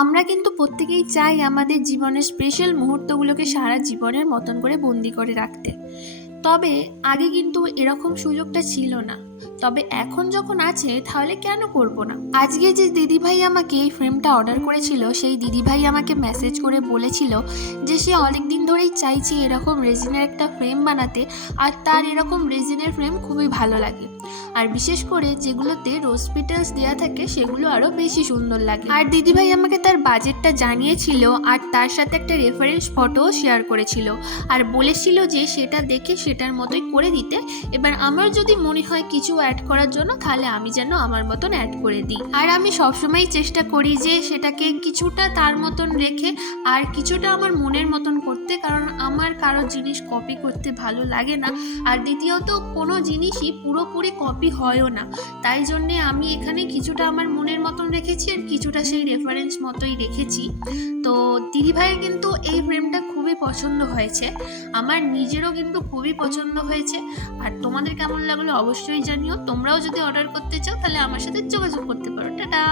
আমরা কিন্তু প্রত্যেকেই চাই আমাদের জীবনের স্পেশাল মুহূর্তগুলোকে সারা জীবনের মতন করে বন্দি করে রাখতে। তবে আগে কিন্তু এরকম সুযোগটা ছিল না। তবে এখন যখন আছে তাহলে কেন করব না? আজকে যে দিদিভাই আমাকে এই ফ্রেমটা অর্ডার করেছিল, সেই দিদিভাই আমাকে মেসেজ করে বলেছিল যে সে অনেক দিন ধরেই চাইছে এরকম রেজিনের একটা ফ্রেম বানাতে, আর তার এরকম রেজিনের ফ্রেম খুবই ভালো লাগে। আর বিশেষ করে যেগুলোতে রোজ পেটালস দেওয়া থাকে সেগুলো আরও বেশি সুন্দর লাগে। আর দিদিভাই আমাকে তার বাজেটটা জানিয়েছিল, আর তার সাথে একটা রেফারেন্স ফটোও শেয়ার করেছিল, আর বলেছিল যে সেটা দেখে সেটার মতোই করে দিতে। এবার আমার যদি মনে হয় কিছু অ্যাড করার জন্য, তাহলে আমি যেন আমার মতন অ্যাড করে দিই। আর আমি সবসময় চেষ্টা করি যে সেটাকে কিছুটা তার মতন রেখে আর কিছুটা আমার মনের মতন করতে, কারণ আমার কারো জিনিস কপি করতে ভালো লাগে না। আর দ্বিতীয়ত কোনো জিনিসই পুরোপুরি কপি হয়ও না, তাই জন্যে আমি এখানে কিছুটা আমার মনের মতন রেখেছি আর কিছুটা সেই রেফারেন্স মতোই রেখেছি। তো দিদিভাইয়ের কিন্তু এই ফ্রেমটা খুবই পছন্দ হয়েছে, আমার নিজেরও কিন্তু খুবই পছন্দ হয়েছে। আর তোমাদের কেমন লাগলো অবশ্যই জানিও। তোমরাও যদি অর্ডার করতে চাও তাহলে আমার সাথে যোগাযোগ করতে পারো। টাটা।